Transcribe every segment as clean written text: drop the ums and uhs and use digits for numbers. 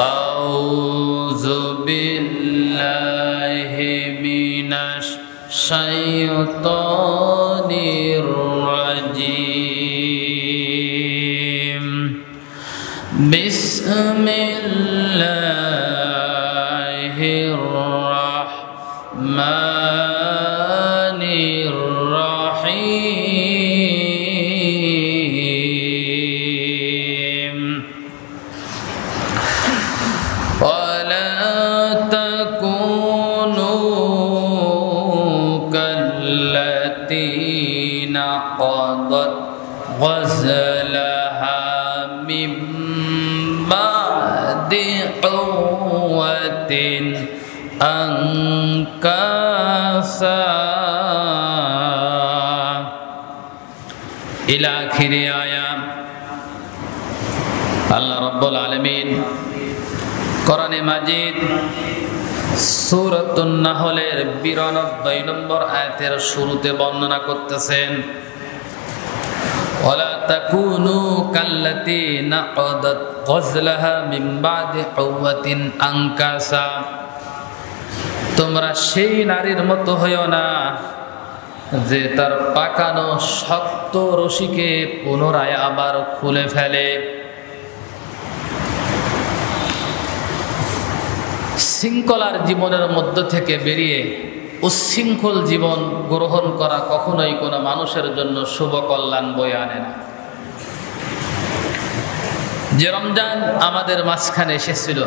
আউযু বিল্লাহি মিনাশ শাইতানির রাজিম। বিসমিল্লাহির রাহমানির রাহিম। ওয়ালা তাকুনু কাল্লাতী নাকাদাত গযলাহা মিন বা'দি কুওয়াতিন আনকাসা ইলা আখিরি আয়াত। আল্লাহ রাব্বুল আলামিন কোরআনে মাজিদ সূরাতুন নাহলের 92 নম্বর আয়াতের শুরুতে বর্ণনা করতেছেন, ওয়ালা তাকুনু কাল্লাতী নাকাদাত গযলাহা মিন বা'দি কুওয়াতিন আনকাসা। তোমরা সেই নারীর মতো হইও না যে তার পাকানো শক্ত রশিকে পুনরায় আবার খুলে ফেলে। শৃঙ্খলার জীবনের মধ্য থেকে বেরিয়ে উচ্ছৃঙ্খল জীবন গ্রহণ করা কখনোই কোনো মানুষের জন্য শুভ কল্যাণ বয়ে আনে না। যে রমজান আমাদের মাঝখানে এসেছিল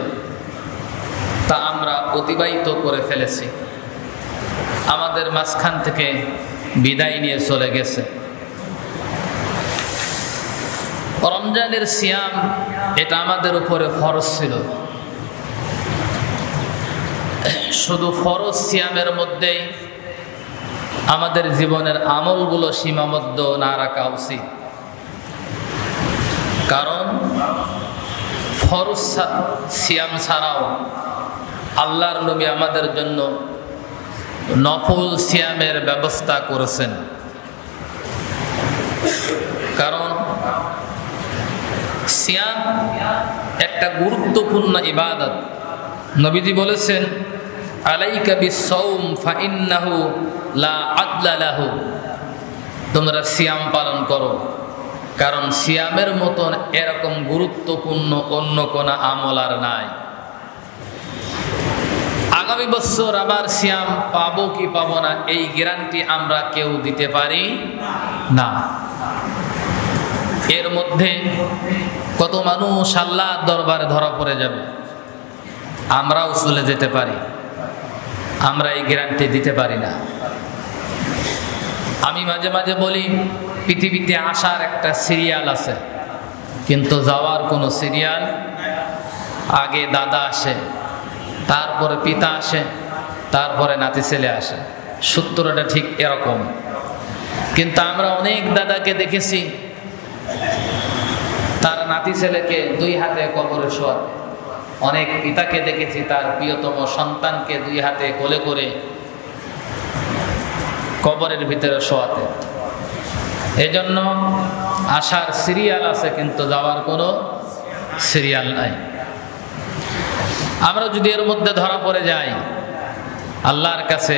তা আমরা অতিবাহিত করে ফেলেছি, আমাদের মাঝখান থেকে বিদায় নিয়ে চলে গেছে। রমজানের সিয়াম এটা আমাদের উপরে ফরজ ছিল। শুধু ফরজ সিয়ামের মধ্যেই আমাদের জীবনের আমলগুলো সীমাবদ্ধ না রাখা উচিত, কারণ ফরজ সিয়াম ছাড়াও আল্লাহর নবী আমাদের জন্য নফল সিয়ামের ব্যবস্থা করেছেন। কারণ সিয়াম একটা গুরুত্বপূর্ণ ইবাদত। নবীজি বলেছেন, আলাইকা বিসসাওম ফাইন্নাহু লা আদলা লাহু। তোমরা সিয়াম পালন করো, কারণ সিয়ামের মতন এরকম গুরুত্বপূর্ণ অন্য কোনো আমল আর নাই। আগামী বছর আবার সিয়াম পাবো কি পাবো না এই গ্যারান্টি আমরা কেউ দিতে পারি না। এর মধ্যে কত মানুষ আল্লাহর দরবারে ধরা পড়ে যাবে, আমরাও চলে যেতে পারি, আমরা এই গ্যারান্টি দিতে পারি না। আমি মাঝে মাঝে বলি, পৃথিবীতে আসার একটা সিরিয়াল আছে, কিন্তু যাওয়ার কোনো সিরিয়াল। আগে দাদা আসে, তারপরে পিতা আসে, তারপরে নাতি ছেলে আসে। সূত্রটা ঠিক এরকম। কিন্তু আমরা অনেক দাদাকে দেখেছি তার নাতি ছেলেকে 2 হাতে কবরে শোয়াতে, অনেক পিতাকে দেখেছি তার প্রিয়তম সন্তানকে 2 হাতে কোলে করে কবরের ভিতরে শোয়াতে। এজন্য আসার সিরিয়াল আছে, কিন্তু যাওয়ার কোনো সিরিয়াল নাই। আমরা যদি এর মধ্যে ধরা পড়ে যাই, আল্লাহর কাছে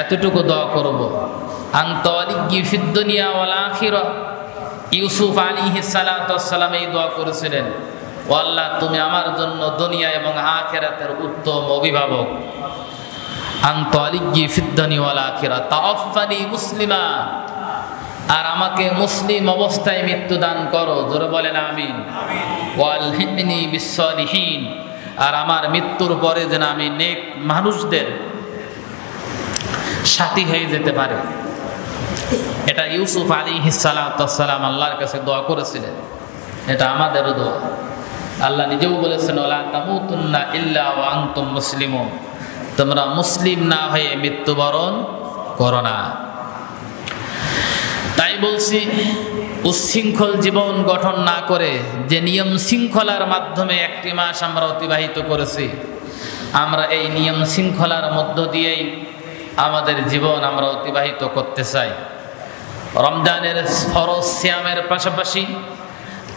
এতটুকু দোয়া করব, আনতা ওয়ালিয়্যি ফিদ দুনিয়া ওয়াল আখিরাহ। ইউসুফ আলাইহিস সালাতু ওয়াস সালাম এই দোয়া করেছিলেন, ও আল্লাহ, তুমি আমার জন্য দুনিয়া এবং আখিরাতের উত্তম অভিভাবক। আনতা ওয়ালিয়্যি ফিদ দুনিয়া ওয়াল আখিরাহ তাওয়াফানি মুসলিমা। আর আমাকে মুসলিম অবস্থায় মৃত্যু দান করো। জোরে বলেন আমিন। ওয়ালহিকনি বিসসালিহিন। আর আমার মৃত্যুর পরে যেন আমি নেক মানুষদের সাথী হয়ে যেতে পারে। এটা ইউসুফ আলাইহিস সালাতু ওয়াস সালাম আল্লাহর কাছে দোয়া করেছিলেন। এটা আমাদেরও দোয়া। আল্লাহ নিজেও বলেছেন, ওয়ালা তামুতুন্না ইল্লা ওয়া আনতুম মুসলিমুন। তোমরা মুসলিম না হয়ে মৃত্যুবরণ করো না। তাই বলছি, উচ্ছৃঙ্খল জীবন গঠন না করে যে নিয়ম শৃঙ্খলার মাধ্যমে 1 মাস আমরা অতিবাহিত করেছি, আমরা এই নিয়ম শৃঙ্খলার মধ্য দিয়েই আমাদের জীবন আমরা অতিবাহিত করতে চাই। রমজানের ফরজ সিয়ামের পাশাপাশি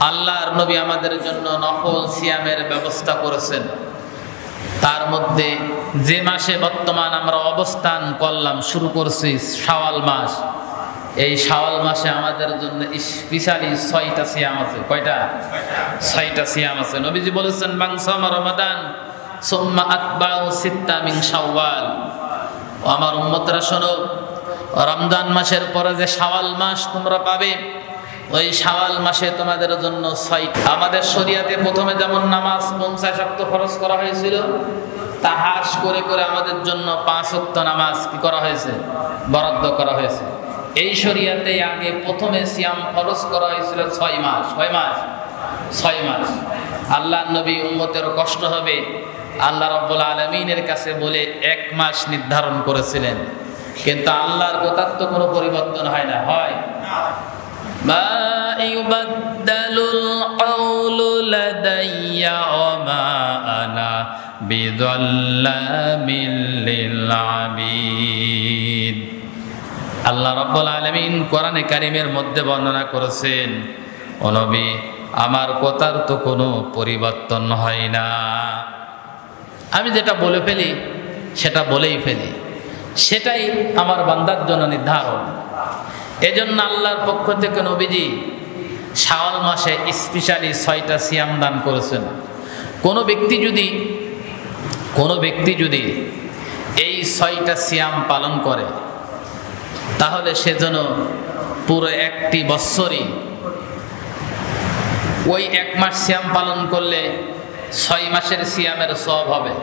আল্লাহর নবী আমাদের জন্য নফল সিয়ামের ব্যবস্থা করেছেন। তার মধ্যে যে মাসে বর্তমান আমরা অবস্থান করলাম, শুরু করছি শাওয়াল মাস, এই শাওয়াল মাসে আমাদের জন্য স্পেশালি 6টা সিয়াম আছে। কয়টা? 6টা সিয়াম আছে। নবীজি বলেছেন মান সামা রমাদান সুম্মা আতবাউ সিত্তা মিন শাওয়াল। আমার উম্মতরা শোনো, রমজান মাসের পরে যে শাওয়াল মাস তোমরা পাবে, ওই শাওয়াল মাসে তোমাদের জন্য 6টা। আমাদের শরিয়াতে প্রথমে যেমন নামাজ 50 ওয়াক্ত ফরজ করা হয়েছিল, তা হাস করে করে আমাদের জন্য 5 ওয়াক্ত নামাজ কি করা হয়েছে? বরাদ্দ করা হয়েছে। এই শরিয়াতে আগে প্রথমে সিয়াম ফরজ করা হয়েছিল 6 মাস। কয় মাস? 6 মাস। আল্লাহর নবী উম্মতের কষ্ট হবে, আল্লাহ রাব্বুল আলামিনের কাছে বলে 1 মাস নির্ধারণ করেছিলেন। কিন্তু আল্লাহর কথার তো কোনো পরিবর্তন হয় না, হয়? মা ইউবাদদালুল কাউলু লাদাইয়া ওয়া মা আনা বিযাল্লামিল লিল আবিদ। আল্লাহ রাব্বুল আলামিন কোরআনে কারীমের মধ্যে বর্ণনা করেছেন, ও নবী, আমার কথার তো কোনো পরিবর্তন হয় না। আমি যেটা বলে ফেলি সেটা বলেই ফেলি, সেটাই আমার বান্দার জন্য নির্ধারণ। এজন্য আল্লাহর পক্ষ থেকে নবীজি শাওয়াল মাসে স্পেশালি 6টা সিয়াম দান করেছেন। কোনো ব্যক্তি যদি এই 6টা সিয়াম পালন করে, তাহলে সে যেন পুরো একটি বৎসরই, ওই 1 মাস সিয়াম পালন করলে 6 মাসের সিয়ামের সওয়াব হবে,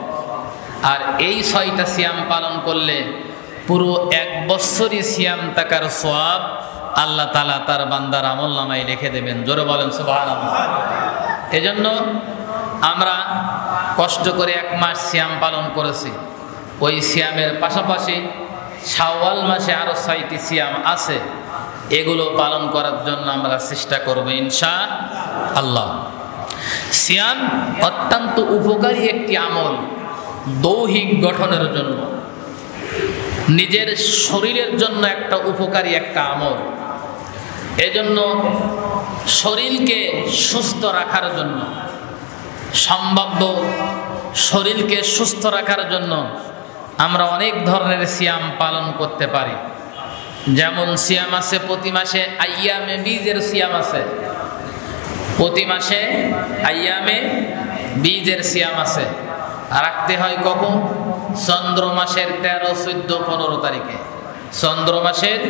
আর এই 6টা সিয়াম পালন করলে পুরো 1 বৎসরই সিয়াম থাকার সওয়াব আল্লাহ তাআলা তার বান্দার আমলনামায় লিখে দেবেন। জোরে বলেন সুবহানাল্লাহ। এজন্য আমরা কষ্ট করে 1 মাস সিয়াম পালন করেছি। ওই সিয়ামের পাশাপাশি শাওয়াল মাসে আরো 6টি সিয়াম আছে, এগুলো পালন করার জন্য আমরা চেষ্টা করব ইনশাআল্লাহ। সিয়াম অত্যন্ত উপকারী একটি আমল দৈহিক গঠনের জন্য, নিজের শরীরের জন্য একটা উপকারী একটা আমল। এজন্য শরীরকে সুস্থ রাখার জন্য, সম্ভাব্য শরীরকে সুস্থ রাখার জন্য আমরা অনেক ধরনের সিয়াম পালন করতে পারি। যেমন সিয়াম আছে প্রতি মাসে আইয়ামে বীজের সিয়াম আছে, প্রতি মাসে আইয়ামে বীজের সিয়াম আছে। রাখতে হয় কখন? চন্দ্র মাসের 13, 14, 15 তারিখে। চন্দ্র মাসের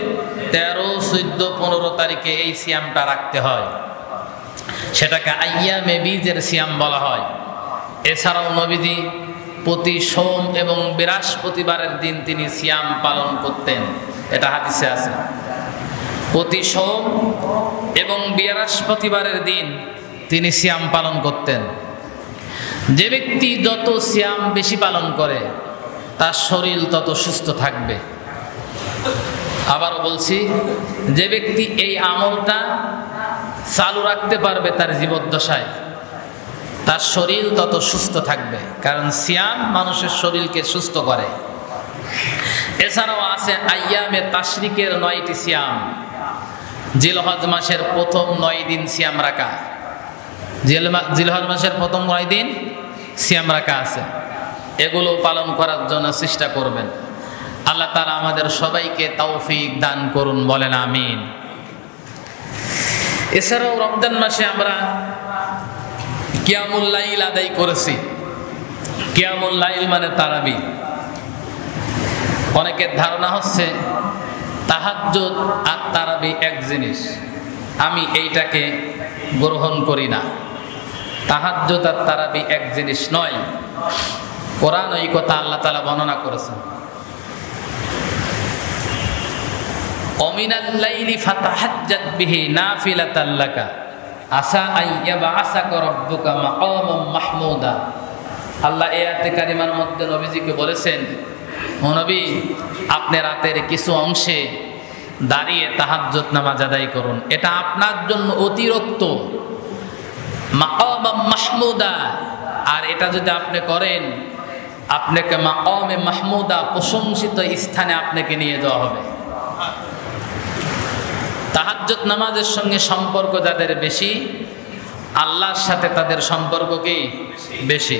13, 14, 15 তারিখে এই সিয়ামটা রাখতে হয়, সেটাকে আইয়ামে বীজের সিয়াম বলা হয়। এছাড়াও নবীজি প্রতি সোম এবং বৃহস্পতিবারের দিন তিনি সিয়াম পালন করতেন, এটা হাদিসে আছে। প্রতি সোম এবং বৃহস্পতিবারের দিন তিনি সিয়াম পালন করতেন। যে ব্যক্তি যত সিয়াম বেশি পালন করে তার শরীর তত সুস্থ থাকবে। আবারও বলছি, যে ব্যক্তি এই আমলটা চালু রাখতে পারবে তার জীবদ্দশায়, তার শরীর তত সুস্থ থাকবে, কারণ সিয়াম মানুষের শরীরকে সুস্থ করে। এছাড়াও আছে আইয়ামে তাশরিকের 9টি সিয়াম। জিলহজ মাসের প্রথম 9 দিন সিয়াম রাখা, জিলহজ মাসের প্রথম 9 দিন সিয়াম রাখা আছে, এগুলো পালন করার জন্য চেষ্টা করবেন। আল্লাহ তাআলা আমাদের সবাইকে তৌফিক দান করুন, বলেন আমিন। এছাড়াও রমজান মাসে আমরা কিয়ামুল লাইল আদায় করেছি। কিয়ামুল লাইল মানে তারাবি। অনেকের ধারণা হচ্ছে তাহাজ্জুদ আর তারাবি এক জিনিস। আমি এইটাকে গ্রহণ করি না। তাহাজ্জুদ আর তারাবি এক জিনিস নয়। কোরআন এই কথা আল্লাহ তাআলা বর্ণনা করেছেন। অমিনাল লাইলি ফাতাহাজ্জাদ বিহি নাফিলাতাল লাকা আসা আইয়াবআসাকা রাব্বুকা মাকামান মাহমুদা। আল্লাহ এই আয়াতে কারিমার মধ্যে নবীজিকে বলেছেন, ও নবী, আপনি রাতের কিছু অংশে দাঁড়িয়ে তাহাজ্জুদ নামাজ আদায় করুন, এটা আপনার জন্য অতিরিক্ত মাকামান মাহমুদা। আর এটা যদি আপনি করেন, আপনাকে মাকামে মাহমুদা, প্রশংসিত স্থানে আপনাকে নিয়ে যাওয়া হবে। তাহাজ্জুদ নামাজের সঙ্গে সম্পর্ক যাদের বেশি, আল্লাহর সাথে তাদের সম্পর্ক কি বেশি।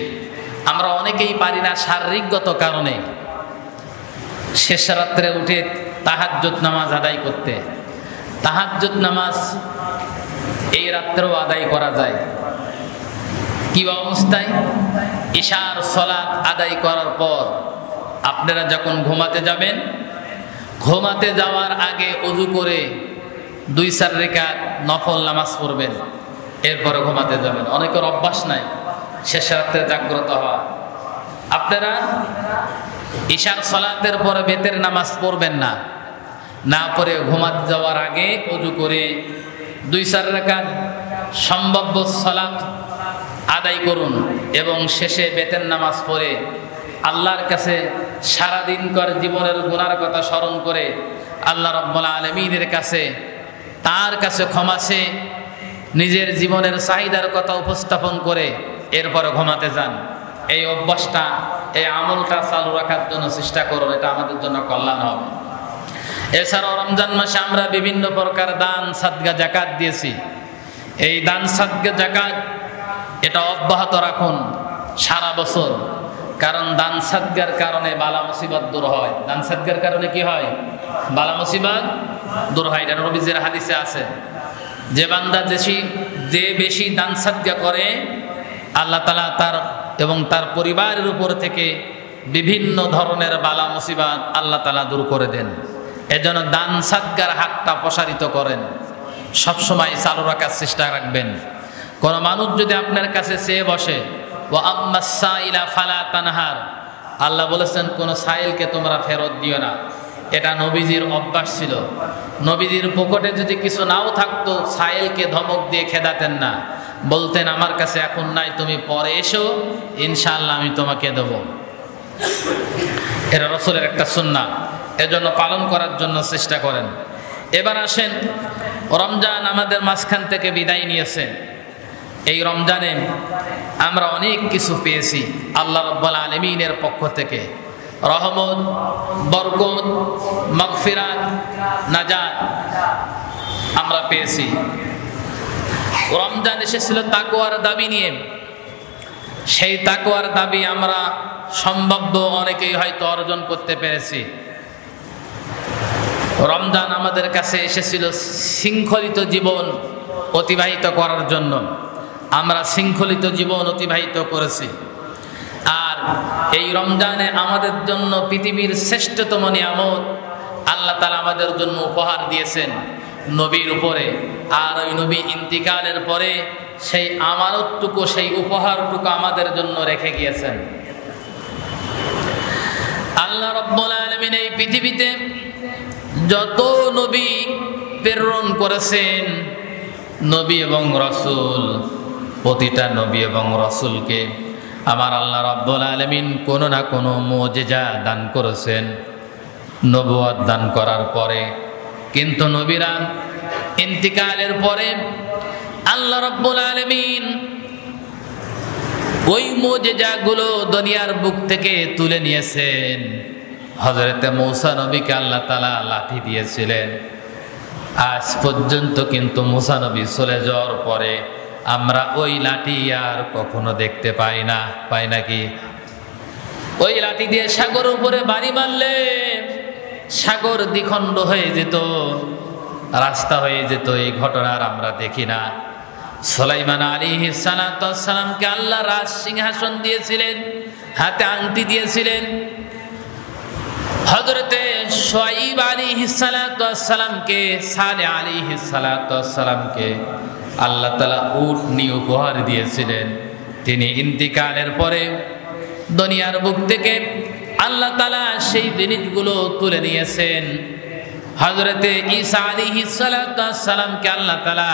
আমরা অনেকেই পারি না শারীরিকগত কারণে শেষ রাত্রে উঠে তাহাজ্জুদ নামাজ আদায় করতে। তাহাজ্জুদ নামাজ এই রাত্রেও আদায় করা যায়। কি অবস্থায়? ইশার সালাত আদায় করার পর আপনারা যখন ঘুমাতে যাবেন, ঘুমাতে যাওয়ার আগে ওযু করে 2-4 রাকাত নফল নামাজ পড়বেন, এরপরে ঘুমাতে যাবেন। অনেকের অভ্যাস নাই শেষ রাত্রে জাগ্রত হওয়া। আপনারা ইশার সালাতের পরে বেতের নামাজ পড়বেন না, না পড়ে ঘুমাতে যাওয়ার আগে ওযু করে 2-4 রাকাত সম্ভাব্য সালাত আদায় করুন এবং শেষে বেতের নামাজ পড়ে আল্লাহর কাছে সারাদিনকার জীবনের গুনার কথা স্মরণ করে আল্লাহ রাব্বুল আলামিনের কাছে, তার কাছে ক্ষমা চেয়ে নিজের জীবনের চাহিদার কথা উপস্থাপন করে এরপরে ঘুমাতে যান। এই অভ্যাসটা, এই আমলটা চালু রাখার জন্য চেষ্টা করুন, এটা আমাদের জন্য কল্যাণ হবে। এছাড়াও রমজান মাসে আমরা বিভিন্ন প্রকার দান সাদকা যাকাত দিয়েছি। এই দান সাদকা যাকাত এটা অব্যাহত রাখুন সারা বছর, কারণ দান সাদকার কারণে বালা মুসিবত দূর হয়। দান সাদকার কারণে কি হয়? বালা মুসিবত দূর হয়। এটা নবীজির হাদিসে আছে, যে বান্দা যে বেশি দান সাদকা করে আল্লাহ তাআলা তার এবং তার পরিবারের উপর থেকে বিভিন্ন ধরনের বালা মুসিবত আল্লাহ তাআলা দূর করে দেন। এজন্য দান সাদকার হাতটা প্রসারিত করেন, সবসময় চালু রাখার চেষ্টা রাখবেন। কোন মানুষ যদি আপনার কাছে চেয়ে বসে, ওয়া আম্মাস সাইলা ফালা তানহার, আল্লাহ বলেছেন কোন সাইলকে তোমরা ফেরত দিও না। এটা নবীজির অভ্যাস ছিল। নবীজির পকেটে যদি কিছু নাও থাকতো সাইলকে ধমক দিয়ে খেদাতেন না, বলতেন আমার কাছে এখন নাই, তুমি পরে এসো, ইনশাআল্লাহ আমি তোমাকে দেব। এটা রাসূলের একটা সুন্নাহ, এজন্য পালন করার জন্য চেষ্টা করেন। এবার আসেন, রমজান আমাদের মাঝখান থেকে বিদায় নিয়েছে। এই রমজানে আমরা অনেক কিছু পেয়েছি আল্লাহ রাব্বুল আলামিনের পক্ষ থেকে, রহমত, বরকত, মাগফিরাত, নাজাত আমরা পেয়েছি। রমজান এসেছিল তাকওয়ার দাবি নিয়ে। সেই তাকওয়ার দাবি আমরা সম্ভাব্য অনেকেই হয়তো অর্জন করতে পেরেছি। রমজান আমাদের কাছে এসেছিল শৃঙ্খলিত জীবন অতিবাহিত করার জন্য। আমরা শৃঙ্খলিত জীবন অতিবাহিত করেছি। আর এই রমজানে আমাদের জন্য পৃথিবীর শ্রেষ্ঠতম নিয়ামত আল্লাহ তাআলা আমাদের জন্য উপহার দিয়েছেন নবীর উপরে। আর ওই নবী ইন্তিকালের পরে সেই আমানতটুকু, সেই উপহারটুকু আমাদের জন্য রেখে গিয়েছেন। আল্লাহ রাব্বুল আলামিন এই পৃথিবীতে যত নবী প্রেরণ করেছেন, নবী এবং রাসূল, প্রতিটা নবী এবং রাসূলকে আমার আল্লাহ রাব্বুল আলামিন কোনো না কোনো মুজিজা দান করেছেন নবুয়ত দান করার পরে। কিন্তু নবীরা ইন্তিকালের পরে আল্লাহ রাব্বুল আলামিন ওই মুজিজাগুলো দুনিয়ার বুক থেকে তুলে নিয়েছেন। হযরতে মূসা নবীকে আল্লাহ তাআলা লাঠি দিয়েছিলেন। আজ পর্যন্ত কিন্তু মূসা নবী চলে যাওয়ার পরে আমরা ওই লাঠি আর কখনো দেখতে পাই না। পাই নাকি? ওই লাঠি দিয়ে সাগর উপরে বাড়ি মারলে সাগর দ্বিখণ্ড হয়ে যেত, রাস্তা হয়ে যেত। এই ঘটনার আমরা দেখি না। সুলাইমান আলাইহিস সালামকে আল্লাহ রাজ সিংহাসন দিয়েছিলেন, হাতে আংটি দিয়েছিলেন। হযরতে শুআয়ব আলাইহিস সালামকে, সালেহ আলাইহিস সালামকে আল্লাহ তাআলা উটনি উপহার দিয়েছিলেন। তিনি ইন্তিকালের পরে দুনিয়ার বুক থেকে আল্লাহ তাআলা সেই জিনিসগুলো তুলে নিয়েছেন। হযরতে ঈসা আলাইহিস সালামকে আল্লাহ তাআলা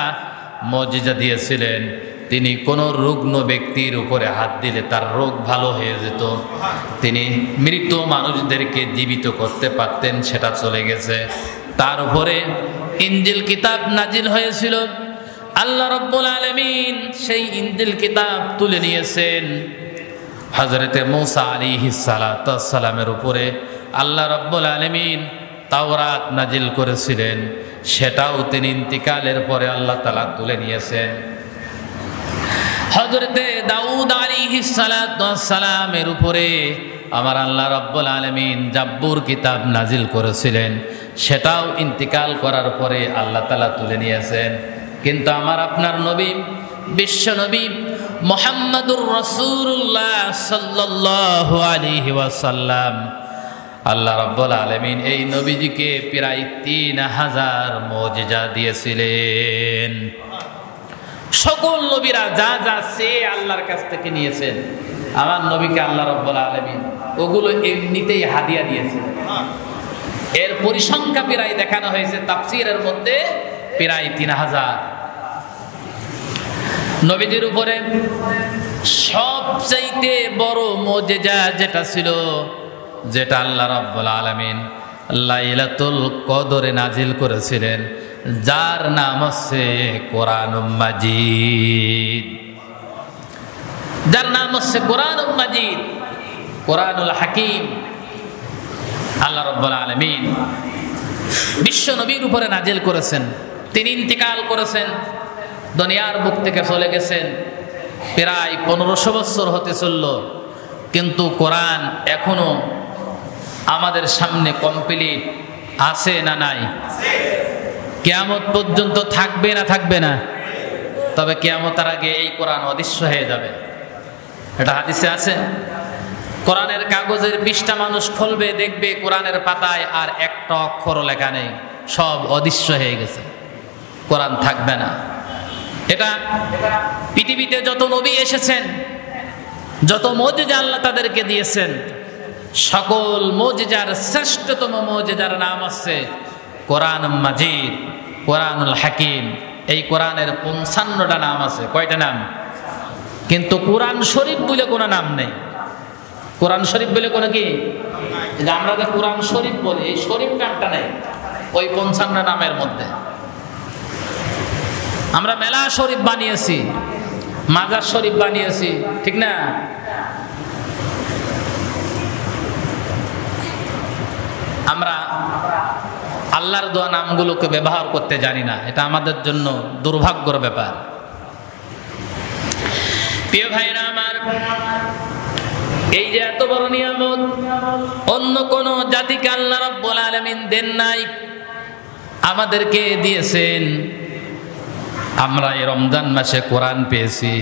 মুজিজা দিয়েছিলেন। তিনি কোনো রুগ্ন ব্যক্তির উপরে হাত দিলে তার রোগ ভালো হয়ে যেত। তিনি মৃত মানুষদেরকে জীবিত করতে পারতেন, সেটা চলে গেছে। তার উপরে ইনজিল কিতাব নাজিল হয়েছিল। আল্লাহ রাব্বুল আলামিন সেই ইনজিল কিতাব তুলে নিয়েছেন। হযরতে মূসা আলাইহিস সালামের উপরে আল্লাহ রাব্বুল আলামিন তাওরাত নাজিল করেছিলেন, সেটাও তিনি ইন্তিকালের পরে আল্লাহ তাআলা তুলে নিয়েছেন। হযরতে দাউদ আলাইহিস সালাতু ওয়াস সালামের উপরে আমার আল্লাহ রাব্বুল আলামিন জাব্বুর কিতাব নাজিল করেছিলেন, সেটাও ইন্তিকাল করার পরে আল্লাহ তাআলা তুলে নিয়েছেন। কিন্তু আমার আপনার নবী, বিশ্ব নবী মুহাম্মাদুর রাসূলুল্লাহ সাল্লাল্লাহু আলাইহি ওয়াসাল্লাম, আল্লাহ রাব্বুল আলামিন এই নবীজিকে প্রায় 3000 মুজিজা দিয়েছিলেন। সকল নবীরা যা যা সে আল্লাহর কাছ থেকে নিয়েছেন, আমার নবীকে আল্লাহ রাব্বুল আলামিন ওগুলো এমনিতেই হাদিয়া দিয়েছেন। এর পরিসংখ্যা প্রায় দেখানো হয়েছে তাফসীরের মধ্যে প্রায় 3000। নবীদের উপরে সবচাইতে বড় মুজিজা যেটা ছিল, যেটা আল্লাহ রাব্বুল আলামিন লাইলাতুল কদরে নাজিল করেছিলেন, যার নাম হচ্ছে কোরআনুল মাজিদ, যার নাম হচ্ছে কোরআনুল মাজিদ, কোরআনুল হাকিম। আল্লাহ রাব্বুল আলামিন বিশ্ব নবীর উপরে নাজিল করেছেন। তিনি ইন্তিকাল করেছেন, দুনিয়ার বুক থেকে চলে গেছেন, প্রায় 1500 বছর হতে চলল, কিন্তু কোরআন এখনো আমাদের সামনে কমপ্লিট আছে না নাই? কিয়ামত পর্যন্ত থাকবে না থাকবে না? তবে কিয়ামতের আগে এই কোরআন অদৃশ্য হয়ে যাবে, এটা হাদিসে আছে। কোরআনের কাগজের 20টা মানুষ খুলবে, দেখবে কোরআনের পাতায় আর একটা অক্ষরও লেখা নেই, সব অদৃশ্য হয়ে গেছে, কোরআন থাকবে না। এটা পৃথিবীতে যত নবী এসেছেন, যত মুজিজা আল্লাহ তাদেরকে দিয়েছেন, সকল মুজিজার শ্রেষ্ঠতম মুজিজার নাম হচ্ছে কোরআনুল মাজিদ, কোরআনুল হাকিম। এই কোরআনের 55টা নাম আছে। কয়টা নাম? কিন্তু কোরআন শরীফ বলে কোনো নাম নেই। কোরআন শরীফ বলে কোনো কি, আমরা যে কোরআন শরীফ বলি, এই শরীফ নামটা নেই ওই 55 নামের মধ্যে। আমরা মেলা শরীফ বানিয়েছি, মাজার শরীফ বানিয়েছি, ঠিক না? আমরা আল্লাহর দেওয়া নামগুলোকে ব্যবহার করতে জানি না, এটা আমাদের জন্য দুর্ভাগ্যের ব্যাপার। প্রিয় ভাইরা আমার, এই যে এত বড় নিয়ামত অন্য কোন জাতিকে আল্লাহ রাব্বুল আলামিন দেন নাই, আমাদেরকে দিয়েছেন। আমরা এই রমজান মাসে কোরআন পেয়েছি,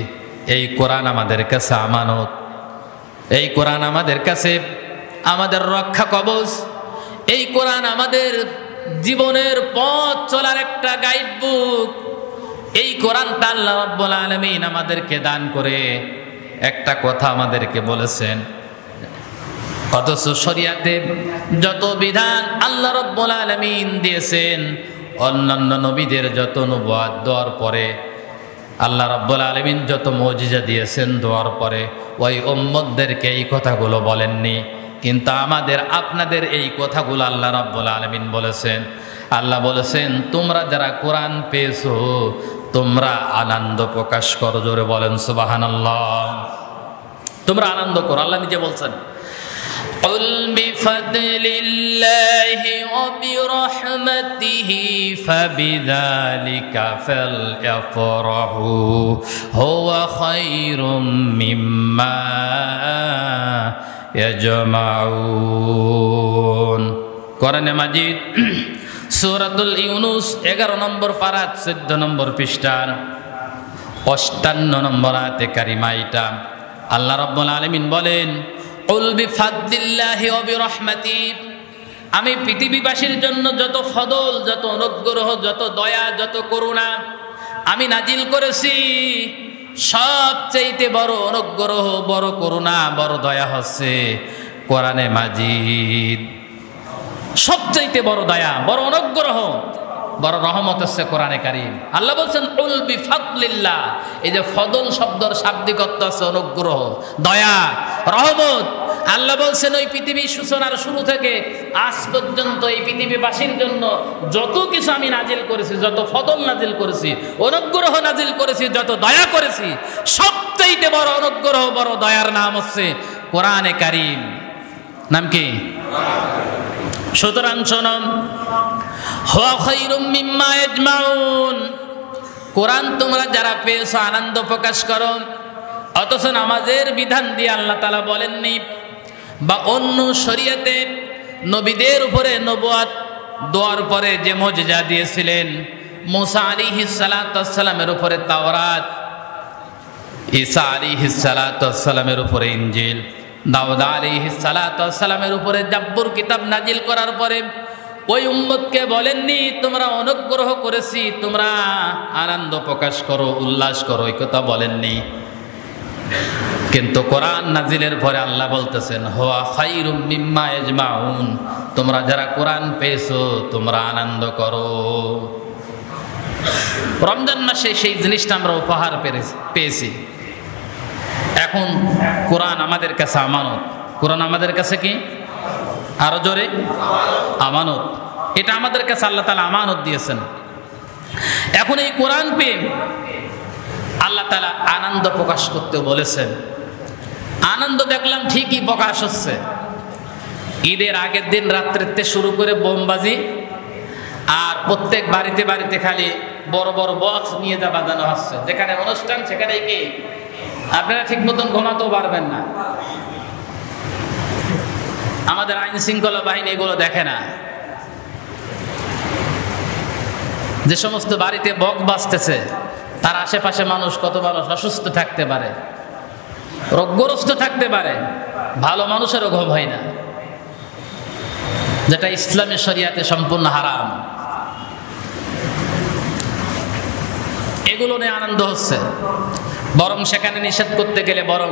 এই কোরআন আমাদের কাছে আমানত, এই কোরআন আমাদের কাছে আমাদের রক্ষা কবচ, এই কোরআন আমাদের জীবনের পথ চলার একটা গাইড বুক। এই কোরআনটা আল্লাহ রাব্বুল আলামিন আমাদেরকে দান করে একটা কথা আমাদেরকে বলেছেন, অথচ শরিয়াতে যত বিধান আল্লাহ রাব্বুল আলামিন দিয়েছেন, অন্যান্য নবীদের যত নবুয়ত দেওয়ার পরে, আল্লাহ রাব্বুল আলামিন যত মুজিজা দিয়েছেন দেওয়ার পরে, ওই উম্মতদেরকে এই কথাগুলো বলেননি। কিন্তু আমাদের আপনাদের এই কথাগুলো আল্লাহ রাব্বুল আলামিন বলেছেন। আল্লাহ বলেছেন, তোমরা যারা কোরআন পেয়েছো তোমরা আনন্দ প্রকাশ করো। জোরে বলেন সুবহানাল্লাহ। তোমরা আনন্দ করো, আল্লাহ নিজে বলছেন, قل بفضل الله وبرحمته فبذلك فليفرحوا هو خير مما يجمعون। কোরআনে মাজিদ সূরাতুল ইউনুস 11 নম্বর পারা 14 নম্বর পৃষ্ঠার 58 নম্বর আয়াতে কারিমা এটা আল্লাহ রাব্বুল আলামিন বলেন, কুল বিফাদলিল্লাহি ওয়া বিরহমাতিহি, আমি পৃথিবীবাসীর জন্য যত ফদল, যত অনুগ্রহ, যত দয়া, যত করুণা আমি নাজিল করেছি, সবচেয়ে বড় অনুগ্রহ, বড় করুণা, বড় দয়া হচ্ছে কোরআনে মাজিদ। সবচেয়ে বড় দয়া, বড় অনুগ্রহ, বড় রহমত হচ্ছে কোরআনে কারীম। আল্লাহ বলছেন কুল বিফাদলিল্লাহ। এই যে ফদল শব্দের শাব্দিক অর্থ আছে অনুগ্রহ, দয়া, রহমত। আল্লাহ বলছেন ওই পৃথিবীর সূচনার শুরু থেকে আজ পর্যন্ত এই পৃথিবীবাসীর জন্য যত কিছু আমি নাজিল করেছি, যত ফদল নাজিল করেছি, অনুগ্রহ নাজিল করেছি, যত দয়া করেছি, সবচেয়ে বড় অনুগ্রহ, বড় দয়ার নাম হচ্ছে কোরআনে কারীম। নাম কি? সুতরাং শোনো, হুয়া খায়রুম মিম্মা ইয়াজমাউন, কোরআন তোমরা যারা পেয়েছো আনন্দ প্রকাশ করো। অথচ নামাজের বিধান দিয়ে আল্লাহ তাআলা বলেননি, বা অন্য শরীয়তে নবীদের উপরে নবুয়ত দেওয়ার পরে যে মুজিজা দিয়েছিলেন, মুসা আলাইহিস সালাতু ওয়াস সালামের উপরে তাওরাত, ঈসা আলাইহিস সালাতু ওয়াস সালামের উপরে ইনজিল, দাউদ আলাইহিস সালাতু ওয়াস সালামের উপরে জাব্বুর কিতাব নাজিল করার পরে ওই উম্মতকে বলেননি তোমরা অনুগ্রহ করেছি, তোমরা আনন্দ প্রকাশ করো, উল্লাস করো, এই কথা বলেননি। কিন্তু কোরআন নাজিলের পরে আল্লাহ বলতেছেন হুয়া খায়রুম মিম্মা ইয়াজমাউন, তোমরা যারা কোরআন পেয়েছো তোমরা আনন্দ করো। রমজান মাসে সেই জিনিসটা আমরা উপহার পেয়েছি। এখন কোরআন আমাদের কাছে আমানত। কোরআন আমাদের কাছে কি? আরো জোরে, আমানত। এটা আমাদের কাছে আল্লাহ তাআলা আমানত দিয়েছেন। এখন এই কোরআন পেয়ে আল্লাহ তাআলা আনন্দ প্রকাশ করতে বলেছেন। আনন্দ দেখলাম ঠিকই প্রকাশ হচ্ছে। ঈদের আগের দিন রাত্রিতে শুরু করে বোমবাজি, আর প্রত্যেক বাড়িতে বাড়িতে খালি বড় বড় বক্স নিয়ে যা বাজানো হচ্ছে। যেখানে অনুষ্ঠান সেখানে কি আপনারা ঠিক মতন ঘুমাতেও পারবেন না। আমাদের আইন শৃঙ্খলা বাহিনী এগুলো দেখে না। যে সমস্ত বাড়িতে বক্স বাজতেছে তার আশেপাশে মানুষ, কত মানুষ অসুস্থ থাকতে পারে, রোগগ্রস্ত থাকতে পারে, ভালো মানুষেরও ঘুম হয় না, যেটা ইসলামের শরিয়াতে সম্পূর্ণ হারাম। এগুলো নিয়ে আনন্দ হচ্ছে। বরং সেখানে নিষেধ করতে গেলে বরং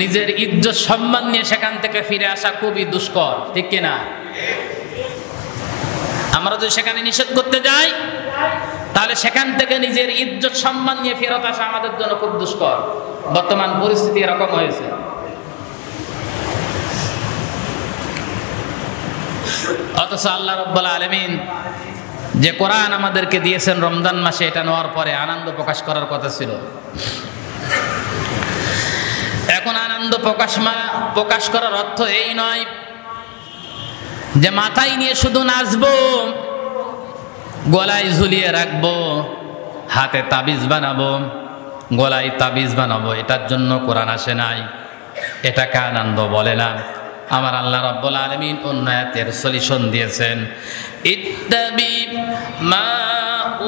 নিজের ইজ্জত সম্মান নিয়ে সেখান থেকে ফিরে আসা খুবই দুষ্কর, ঠিক কিনা? আমরা যদি সেখানে নিষেধ করতে যাই তাহলে সেখান থেকে নিজের ইজ্জত সম্মান নিয়ে ফেরত আসা আমাদের জন্য খুব দুষ্কর। বর্তমান পরিস্থিতি এরকম হয়েছে। অথচ আল্লাহ রাব্বুল আলামিন যে কোরআন আমাদেরকে দিয়েছেন রমজান মাসে, এটা নেওয়ার পরে আনন্দ প্রকাশ করার কথা ছিল। এখন আনন্দ প্রকাশ করার অর্থ এই নয় যে মাথায় নিয়ে শুধু নাচবো, গলায় ঝুলিয়ে রাখবো, হাতে তাবিজ বানাবো, গলায় তাবিজ বানাবো। এটার জন্য কোরআন আসে নাই, এটাকে আনন্দ বলে না। আমার আল্লাহ রাব্বুল আলামিন অন্য আয়াতের সলিউশন দিয়েছেন, ইত্তাবি মা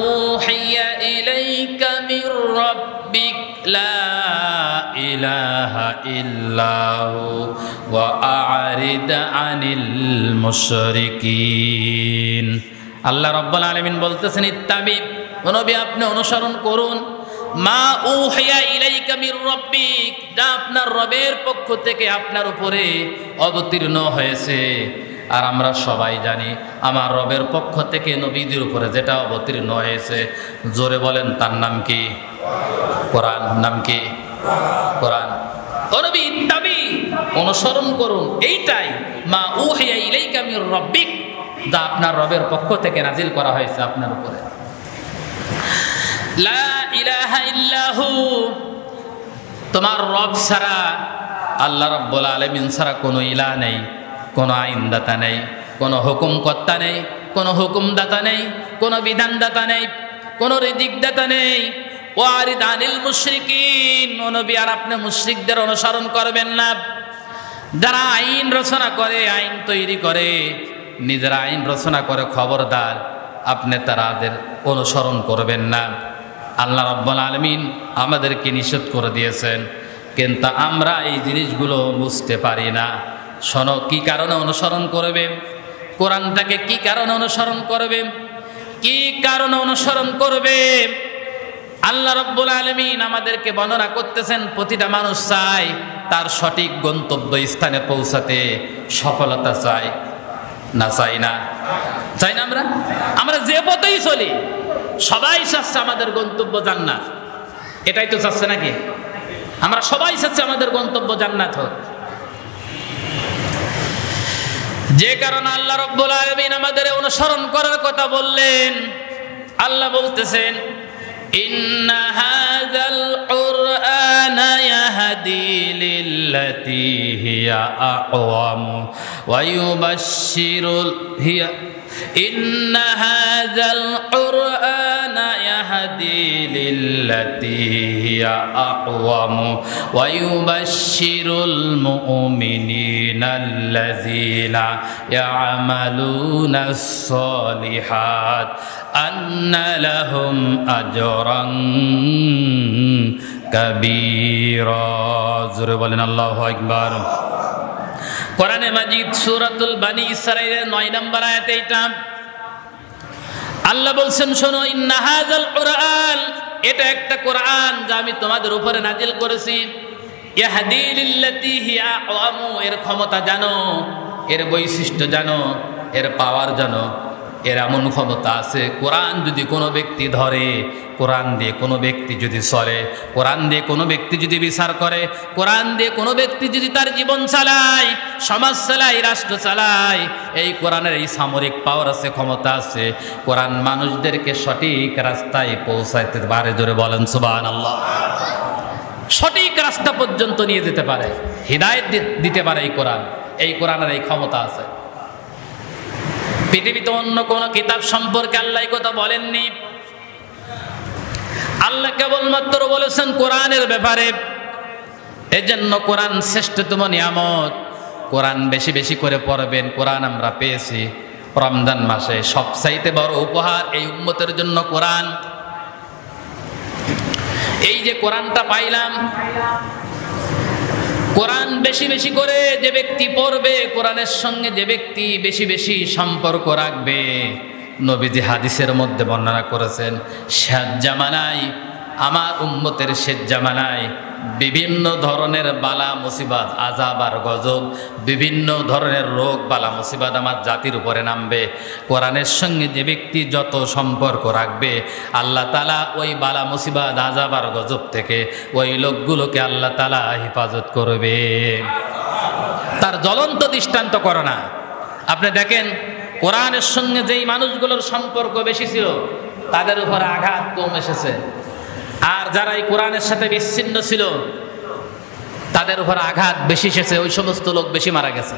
উহিয়া ইলাইকা মির রাব্বিক লা ইলাহা ইল্লাহু ওয়া আ'রিদ আনিল মুশরিকিন। আল্লাহ রাব্বুল আলামিন বলতেছেন ইত্তাবি, নবী আপনি অনুসরণ করুন, মা উহিয়া ইলাইকা মির রাব্বিক, যা আপনার রবের পক্ষ থেকে আপনার উপরে অবতীর্ণ হয়েছে। আর আমরা সবাই জানি আমার রবের পক্ষ থেকে নবীদের উপরে যেটা অবতীর্ণ হয়েছে, জোরে বলেন তার নাম কি? কোরআন। নাম কি? কোরআন। ও নবী ইত্তাবি, অনুসরণ করুন এইটাই, মা উহিয়া ইলাইকা মির রাব্বিক, যা আপনার রবের পক্ষ থেকে নাজিল করা হয়েছে আপনার উপরে। লা ইলাহা ইল্লাহু, তোমার রব ছাড়া, আল্লাহ রাব্বুল আলামিন ছাড়া কোনো ইলাহ নেই, কোনো আইনদাতা নেই, কোনো হুকুমকর্তা নেই, কোনো হুকুমদাতা নেই, কোনো বিধানদাতা নেই, কোনো রিজিকদাতা নেই। ওয়ারিদ আনিল মুশরিকিন, ও নবী আর আপনি মুশরিকদের অনুসরণ করবেন না। যারা আইন রচনা করে, আইন তৈরি করে, নিজেরা আইন রচনা করে, খবরদার আপনি তাদের অনুসরণ করবেন না। আল্লাহ রাব্বুল আলামিন আমাদেরকে নিষেধ করে দিয়েছেন, কিন্তু আমরা এই জিনিসগুলো বুঝতে পারি না। শোনো, কি কারণে অনুসরণ করবে কোরআনটাকে? কি কারণে অনুসরণ করবে? কি কারণে অনুসরণ করবে? আল্লাহ রাব্বুল আলামিন আমাদেরকে বর্ণনা করতেছেন, প্রতিটা মানুষ চায় তার সঠিক গন্তব্য স্থানে পৌঁছাতে সফলতা চায় না, চাই না? চাই না? আমরা যে পথেই চলি সবাই চাচ্ছে আমাদের গন্তব্য জান্নাত। এটাই তো চাচ্ছে নাকি? আমরা সবাই চাচ্ছে আমাদের গন্তব্য জান্নাত হোক। যে কারণে আল্লাহ রাব্বুল আলামিন আমাদের অনুসরণ করার কথা বললেন। আল্লাহ বলতেছেন, ইন্না হাযাল কুরআনা ইয়াহদি লিল্লাতী হিয়া আকওয়াম ওয়া ইউবাশশিরুল হিয়া ইন্না হাযাল কুরআনা ইয়াহদি লিল্লাতী হিয়া আকওয়ামু ওয়া ইউবাশশিরুল মুমিনিনাল্লাযীনা ইয়া'মালুনাস সালিহাত আন্না লাহুম আজরান কাবীরা। জোরে বলেন আল্লাহু আকবার। কোরআনে মাজিদ সূরাতুল বানি ইসরাঈলের 9 নম্বর আয়াতে এটা আল্লাহ বলছেন, শোনো, ইন্না হাযাল কুরআন, এটা একটা কোরআন যা আমি তোমাদের উপরে নাজিল করেছি, ইয়াহদি লিল্লাতী হিয়া আকওয়ামু, এর ক্ষমতা জানো, এর বৈশিষ্ট্য জানো, এর পাওয়ার জানো, এর এমন ক্ষমতা আছে। কোরআন যদি কোনো ব্যক্তি ধরে, কোরআন দিয়ে কোনো ব্যক্তি যদি চলে, কোরআন দিয়ে কোনো ব্যক্তি যদি বিচার করে, কোরআন দিয়ে কোনো ব্যক্তি যদি তার জীবন চালায়, সমাজ চালায়, রাষ্ট্র চালায়, এই কোরআনের এই সামরিক পাওয়ার আছে, ক্ষমতা আছে। কোরআন মানুষদেরকে সঠিক রাস্তায় পৌঁছাইতে পারে। জোরে বলেন সুবহানাল্লাহ। সঠিক রাস্তা পর্যন্ত নিয়ে যেতে পারে, হিদায়াত দিতে পারে এই কোরআন। এই কোরআনের এই ক্ষমতা আছে। পৃথিবীতে অন্য কোন কিতাব সম্পর্কে আল্লাহ কথা বলেননি। আল্লাহ কেবলমাত্র বলেছেন কোরআনের ব্যাপারে। এজন্য কোরআন শ্রেষ্ঠতম নিয়ামত। কোরআন বেশি বেশি করে পড়বেন। কোরআন আমরা পেয়েছি রমজান মাসে, সবচাইতে বড় উপহার এই উম্মতের জন্য কোরআন। এই যে কোরআনটা পাইলাম, কোরআন বেশি বেশি করে যে ব্যক্তি পড়বে, কোরআনের সঙ্গে যে ব্যক্তি বেশি বেশি সম্পর্ক রাখবে, নবীজি হাদিসের মধ্যে বর্ণনা করেছেন, শেষ জামানায়, আমার উম্মতের শেষ জামানায় বিভিন্ন ধরনের বালা মুসিবত, আযাব আর গজব, বিভিন্ন ধরনের রোগ বালা মুসিবত আমার জাতির উপরে নামবে। কোরআনের সঙ্গে যে ব্যক্তি যত সম্পর্ক রাখবে, আল্লাহ তাআলা ওই বালা মুসিবত, আযাব আর গজব থেকে ওই লোকগুলোকে আল্লাহ তাআলা হেফাজত করবে। তার জ্বলন্ত দৃষ্টান্ত করোনা। আপনি দেখেন, কোরআনের সঙ্গে যেই মানুষগুলোর সম্পর্ক বেশি ছিল, তাদের উপর আঘাত কম এসেছে। আর যারা এই কোরআনের সাথে বিচ্ছিন্ন ছিল, তাদের উপর আঘাত বেশি এসেছে, ওই সমস্ত লোক বেশি মারা গেছে।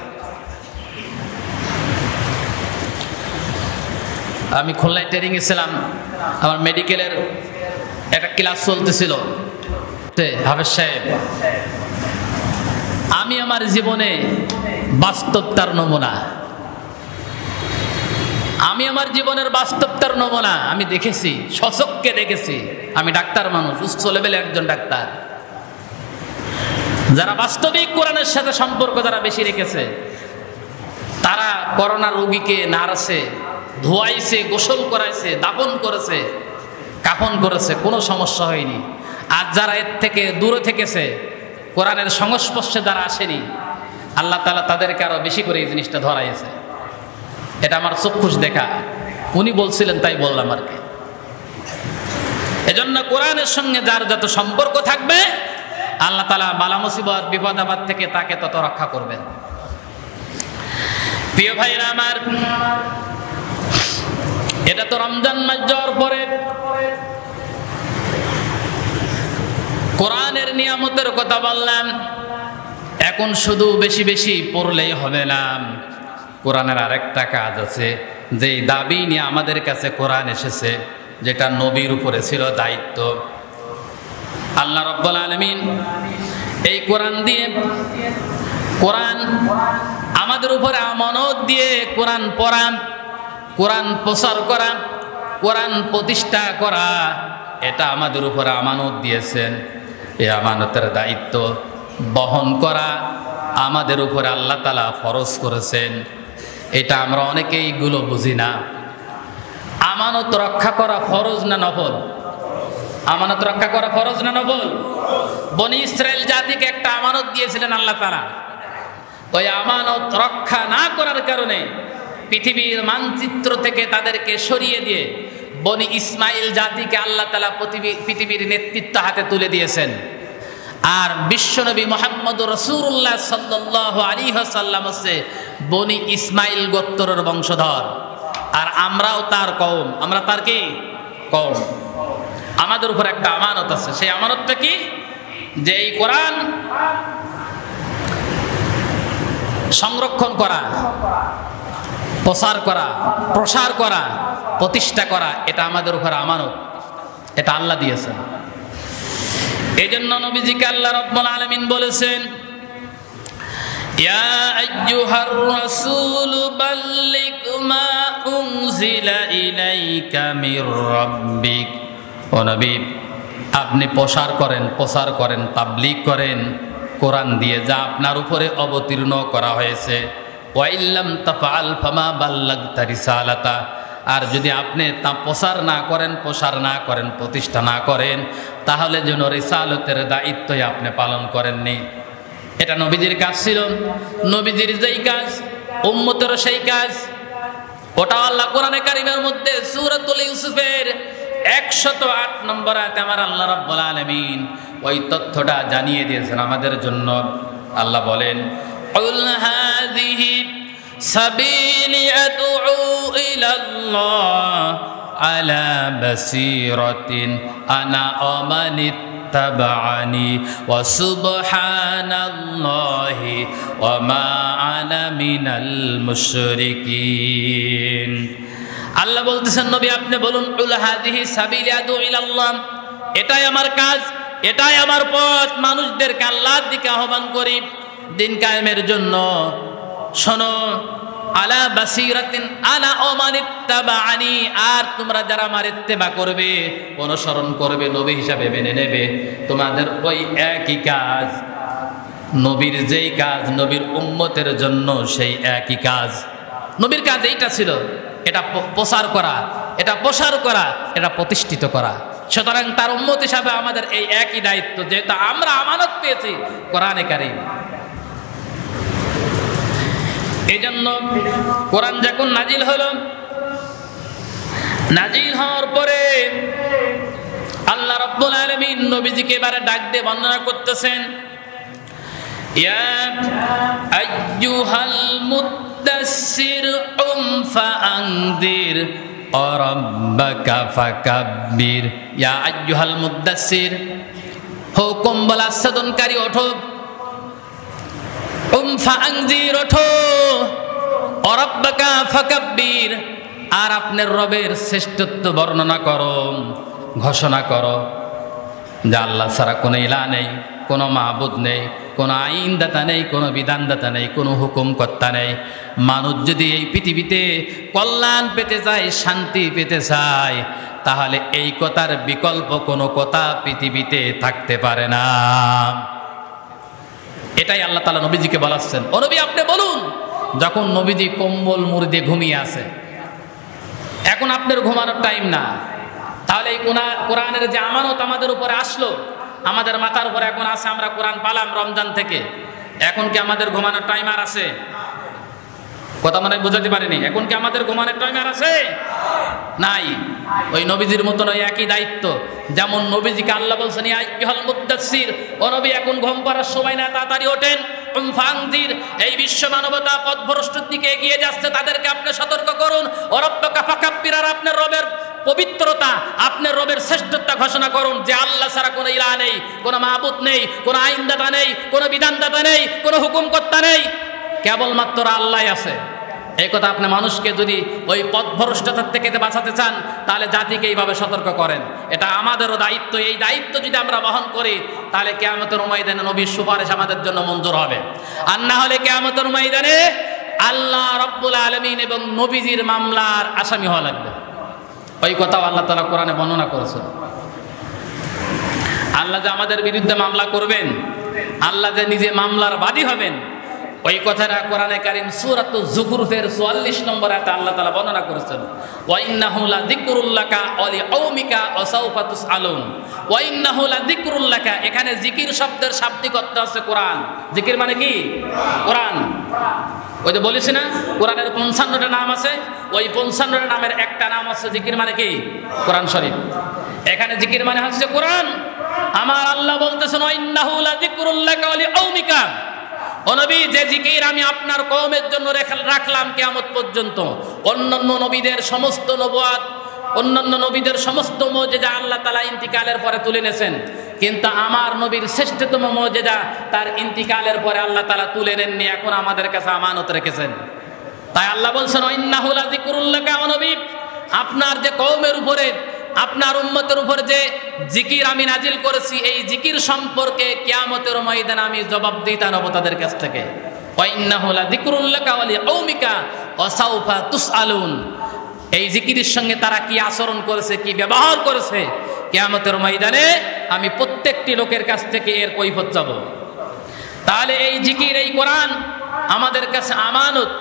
আমি খুলনায় ট্রেনিং এসেছিলাম, আমার মেডিকেলের একটা ক্লাস চলতেছিল। হাফেজ সাহেব, আমি আমার জীবনে বাস্তবতার নমুনা, আমি আমার জীবনের বাস্তবতার নমুনা আমি দেখেছি, সচক্ষে দেখেছি। আমি ডাক্তার মানুষ, উচ্চ লেভেলের একজন ডাক্তার। যারা বাস্তবিক কোরআনের সাথে সম্পর্ক যারা বেশি রেখেছে, তারা করোনা রোগীকে নার্সে ধোয়াইছে, গোসল করাইছে, দাফন করেছে, কাফন করেছে, কোনো সমস্যা হয়নি। আর যারা এর থেকে দূরে থেকেছে, কোরআনের সংস্পর্শে যারা আসেনি, আল্লাহ তাআলা তাদেরকে আরো বেশি করে এই জিনিসটা ধরাইছে। এটা আমার চক্ষুষ দেখা, উনি বলছিলেন তাই বললাম আর কি। এজন্য কোরআনের সঙ্গে যার যত সম্পর্ক থাকবে, আল্লাহ তাআলা বালা মুসিবত, বিপদ আপদ থেকে তাকে তত রক্ষা করবেন। প্রিয় ভাইরা আমার, এটা তো রমজান মাস যাওয়ার পরে কোরআনের নিয়ামতের কথা বললাম। এখন শুধু বেশি বেশি পড়লেই হবে না, কোরআনের আরেকটা কাজ আছে। যেই দাবি নিয়ে আমাদের কাছে কোরআন এসেছে, যেটা নবীর উপরে ছিল দায়িত্ব, আল্লাহ রাব্বুল আলামিন এই কোরআন দিয়ে, কোরআন আমাদের উপরে আমানত দিয়ে কোরআন পড়া, কোরআন প্রচার করা, কোরআন প্রতিষ্ঠা করা, এটা আমাদের উপরে আমানত দিয়েছেন। এই আমানতের দায়িত্ব বহন করা আমাদের উপরে আল্লাহ তাআলা ফরজ করেছেন। এটা আমরা অনেকেই এগুলো বুঝি না। আমানত রক্ষা করা ফরজ না নফল? আমানত রক্ষা করা ফরজ না নফল? বনি ইসরাইল জাতিকে একটা আমানত দিয়েছিলেন আল্লাহ তাআলা। ওই আমানত রক্ষা না করার কারণে পৃথিবীর মানচিত্র থেকে তাদেরকে সরিয়ে দিয়ে বনি ইসমাইল জাতিকে আল্লাহ তাআলা পৃথিবীর নেতৃত্ব হাতে তুলে দিয়েছেন। আর বিশ্বনবী মুহাম্মদ রাসূলুল্লাহ সাল্লাল্লাহু আলাইহি ওয়াসাল্লাম হচ্ছে বনি ইসমাইল গোত্রের বংশধর, আর আমরাও তার কওম। আমরা তার কি কওম? আমাদের উপর একটা আমানত আছে। সেই আমানতটা কি? যে এই কোরআন সংরক্ষণ করা, প্রচার করা, প্রসার করা, প্রতিষ্ঠা করা, এটা আমাদের উপর আমানত। এটা আল্লাহ দিয়েছেন। এজন্য নবীজিকে আল্লাহ রাব্বুল আলামিন বলেছেন, ইয়া আইয়ুহার রাসূল বাল্লিগ মা উনজিলা ইলাইকা মির রাব্বিক। ও নবী, আপনি প্রচার করেন, তাবলীগ করেন কোরআন দিয়ে যা আপনার উপরে অবতীর্ণ করা হয়েছে। ওয়া ইল্লাম তাফআল ফামা বাল্লাগতা রিসালাতা। আর যদি আপনি তা প্রচার না করেন, প্রতিষ্ঠা না করেন, তাহলে যেন রিসালতের দায়িত্বই আপনি পালন করেননি। এটা নবীজির কাজ ছিল। নবীজির যেই কাজ উম্মতেরও সেই কাজ। ওটা আল্লাহ কোরআনে কারিমের মধ্যে সূরাতুল ইউসুফের 108 নম্বর আয়াতে আমার আল্লাহ রাব্বুল আলামিন ওই তথ্যটা জানিয়ে দিয়েছেন আমাদের জন্য। আল্লাহ বলেন, কুল হাযিহি সাবিলি আদউ ইলাল্লাহ আলা বাসীরাতিন আনা ওয়া মান ইত্তাবা'আনি ওয়া সুবহানাল্লাহি ওয়া মা আনা মিনাল মুশরিকিন। আল্লাহ বলতেছেন, নবী আপনি বলুন, কুল হাযিহি সাবিলি আদউ ইলাল্লাহ, এটাই আমার কাজ, এটাই আমার পথ, মানুষদেরকে আল্লাহর দিকে আহ্বান করি দিন কায়েমের জন্য। শোনো, আলা বাসীরাতিন আনা ওয়া মান ইত্তাবা'আনি, আর তোমরা যারা আমার ইত্তেবা করবে, অনুসরণ করবে, নবী হিসাবে মেনে নেবে, তোমাদের ওই একই কাজ, নবীর যেই কাজ, নবীর উম্মতের জন্য সেই একই কাজ। নবীর কাজ এইটা ছিল, এটা প্রচার করা, এটা প্রতিষ্ঠিত করা। সুতরাং তার উম্মত হিসাবে আমাদের এই একই দায়িত্ব, যেহেতু আমরা আমানত পেয়েছি কোরআনে কারীম। এই জন্য কোরআন যখন নাজিল হলো, নাজিল হওয়ার পরে আল্লাহ রাব্বুল আলামিন নবীজিকে এবারে ডাক দিয়ে বর্ণনা করতেছেন, ইয়া আইয়ুহাল মুদ্দাসসির কুম ফাআনদির ওয়া রাব্বাকা ফাকাব্বির। ইয়া আইয়ুহাল মুদ্দাসসির, হুকুম বলা সাধনকারী, ওঠো। কুম ফাআনদির, ওঠো। ওয়া রাব্বাকা ফাকাব্বির, আর আপনার রবের শ্রেষ্ঠত্ব বর্ণনা করো, ঘোষণা করো যে আল্লাহ ছাড়া কোনো ইলাহ নেই, কোনো মাহবুদ নেই, কোনো আইনদাতা নেই, কোনো বিধানদাতা নেই, কোনো হুকুমকর্তা নেই। মানুষ যদি এই পৃথিবীতে কল্যাণ পেতে চায়, শান্তি পেতে চায়, তাহলে এই কথার বিকল্প কোনো কথা পৃথিবীতে থাকতে পারে না। এটাই আল্লাহ তাআলা নবীজিকে বলাচ্ছেন, ও নবী আপনি বলুন। যখন নবীজি কম্বল মুড়ি দিয়ে ঘুমিয়ে আছে, এখন আপনার ঘুমানোর টাইম না, তাহলে এই কোরআনের যে আমানত আমাদের উপরে আসলো, আমাদের মাথার উপরে এখন আছে, আমরা কোরআন পালাম রমজান থেকে, এখন কি আমাদের ঘুমানোর টাইম আর আছে? কথা মানে বুঝাতে পারিনি। এখন কি আমাদের ঘুমানোর টাইম আর আছে? নাই। ওই নবীজির মতন ওই একই দায়িত্ব। যেমন নবীজিকে আল্লাহ বলছেন, ইয়া আইয়ুহাল মুদ্দাসসির, ও নবী এখন ঘুম পাড়ার সময় না, তাড়াতাড়ি ওঠেন। কুম ফাআনদির, এই বিশ্ব মানবতা পথভ্রষ্টের দিকে এগিয়ে যাচ্ছে, তাদেরকে আপনি সতর্ক করুন। ওয়া রাব্বাকা ফাকাব্বির, আর আপনার রবের পবিত্রতা, আপনার রবের শ্রেষ্ঠত্ব ঘোষণা করুন যে আল্লাহ ছাড়া কোনো ইলাহ নেই, কোনো মাহবুদ নেই, কোনো আইনদাতা নেই, কোনো বিধানদাতা নেই, কোনো হুকুমকর্তা নেই, কেবলমাত্র আল্লাহই আছে। এই কথা আপনি মানুষকে যদি ওই পথভ্রষ্টতার থেকে বাঁচাতে চান, তাহলে জাতিকে এইভাবে সতর্ক করেন। এটা আমাদেরও দায়িত্ব। এই দায়িত্ব যদি আমরা বহন করি, তাহলে কিয়ামতের ময়দানে নবীর সুপারিশ আমাদের জন্য মঞ্জুর হবে। আর না হলে কিয়ামতের ময়দানে আল্লাহ রাব্বুল আলামিন এবং নবীজির মামলার আসামি হওয়া লাগবে। ওই কথাও আল্লাহ তাআলা কোরআনে বর্ণনা করেছেন। আল্লাহ যে আমাদের বিরুদ্ধে মামলা করবেন, আল্লাহ যে নিজে মামলার বাদী হবেন, ওই কথাটা কোরআনে কারীম সূরাতুজ যুখরুফের 44 নম্বর আয়াতে আল্লাহ তাআলা বর্ণনা করেছেন, ওয়া ইন্নাহু লাযিকরুল লাকা ওয়া লিকাওমিকা ওয়া সাওফা তুসআলুন। ওয়া ইন্নাহু লাযিকরুল লাকা, এখানে জিকির শব্দের শাব্দিক অর্থ আছে কোরআন। জিকির মানে কি? কোরআন। ওই যে বলেছি না, কোরআনের 55টা নাম আছে, ওই 55টা নামের একটা নাম আছে জিকির, মানে কি? কোরআন শরীফ। এখানে জিকির মানে হচ্ছে কোরআন। আমার আল্লাহ বলতেছেন, ওয়া ইন্নাহু লাযিকরুল লাকা ওয়া লিকাওমিকা, ও নবী যে জিকির আমি আপনার কওমের জন্য রাখলাম কিয়ামত পর্যন্ত। অন্যান্য নবীদের সমস্ত নবুয়াত, অন্যান্য নবীদের সমস্ত মুজিজা আল্লাহ তাআলা ইন্তিকালের পরে তুলে নেছেন, কিন্তু আমার নবীর শ্রেষ্ঠতম মুজিজা তার ইন্তিকালের পরে আল্লাহ তাআলা তুলে নেননি, এখন আমাদের কাছে আমানত রেখেছেন। তাই আল্লাহ বলছেন, ইন্নাহু লাযিকরুল লাকা, ও নবী আপনার যে কওমের উপরে আপনার উম্মতের উপর যে জিকির আমি নাজিল করেছি এই জিকির সম্পর্কে কিয়ামতের ময়দানে আমি জবাবদিহিতা নেব তাদের কাছ থেকে। ওয়া ইন্নাহু লাযিকরুল লাকা ওয়া লিকাওমিকা ওয়া সাউফা তুসআলুন। এই জিকিরের সঙ্গে তারা কি আচরণ করেছে, কি ব্যবহার করেছে, কিয়ামতের ময়দানে আমি প্রত্যেকটি লোকের কাছ থেকে এর কৈফিয়ত যাব। তাহলে এই জিকির, এই কোরআন আমাদের কাছে আমানত।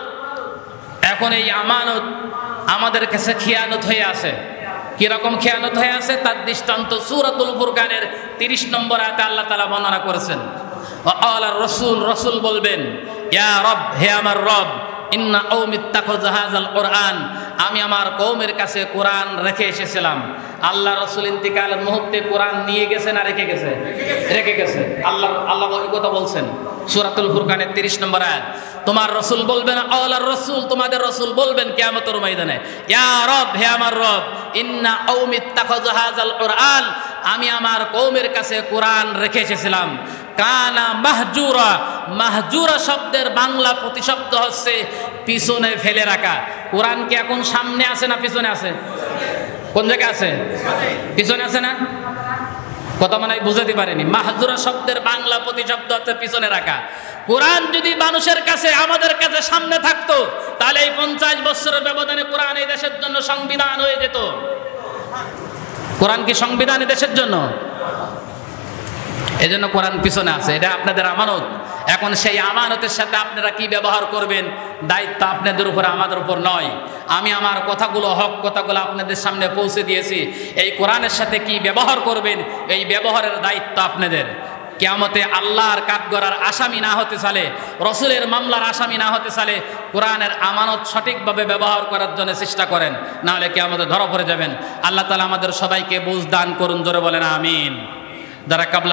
এখন এই আমানত আমাদের কাছে খিয়ানত হয়ে আছে। কিরকম খেয়ানত হয়ে আছে তার দৃষ্টান্ত সূরাতুল ফুরকানের 30 নম্বর আয়াতে আল্লাহ তাআলা বর্ণনা করেছেন। রসুল বলবেন, ইয়া রব, হে আমার রব, ইন্না কওমি ইত্তাখাযু হাযাল কুরআন, আমি আমার কওমের কাছে কোরআন রেখে এসেছিলাম। আল্লাহ রসুল ইন্তিকালের মুহূর্তে কোরআন নিয়ে গেছে না রেখে গেছে? রেখে গেছে। আল্লাহ এই কথা বলছেন সূরাতুল ফুরকানের 30 নম্বর আয়াত। তোমার রসুল বলবেন, আল্লাহর রসুল, তোমাদের রসুল বলবেন কিয়ামতের ময়দানে, ইয়া রব, হে আমার রব, ইন্না কওমি ইত্তাখাযু হাযাল কুরআন, আমি আমার কওমের কাছে কোরআন রেখে এসেছিলাম। কানা মাহজুরা, মাহজুরা শব্দের বাংলা প্রতিশব্দ হচ্ছে পিছনে ফেলে রাখা। কোরআন কি এখন সামনে আছে না পিছনে আছে? কোন জায়গায় আছে? পিছনে আছে না? কথা মানে বুঝাতে পারেনি। মাহজুরা শব্দের বাংলা প্রতিশব্দ হচ্ছে পিছনে রাখা। কোরআন যদি মানুষের কাছে, আমাদের কাছে সামনে থাকতো তাহলে এই 50 বছরের ব্যবধানে কোরআন এই দেশের জন্য সংবিধান হয়ে যেত। কোরআন কি সংবিধান এই দেশের জন্য? এজন্য কোরআন পিছনে আছে। এটা আপনাদের আমানত। এখন সেই আমানতের সাথে আপনারা কি ব্যবহার করবেন দায়িত্ব আপনাদের উপর, আমাদের উপর নয়। আমি আমার কথাগুলো, হক কথাগুলো আপনাদের সামনে পৌঁছে দিয়েছি। এই কোরআনের সাথে কি ব্যবহার করবেন এই ব্যবহারের দায়িত্ব আপনাদের। কিয়ামতে আল্লাহর কাঠগড়ার আসামি না হতে চালে, রসুলের মামলার আসামি না হতে চালে কোরআনের আমানত সঠিকভাবে ব্যবহার করার জন্য চেষ্টা করেন, না হলে কিয়ামতে ধরা পড়ে যাবেন। আল্লাহ তাআলা আমাদের সবাইকে বুঝ দান করুন, জোরে বলেন আমিন। যারা কাবলা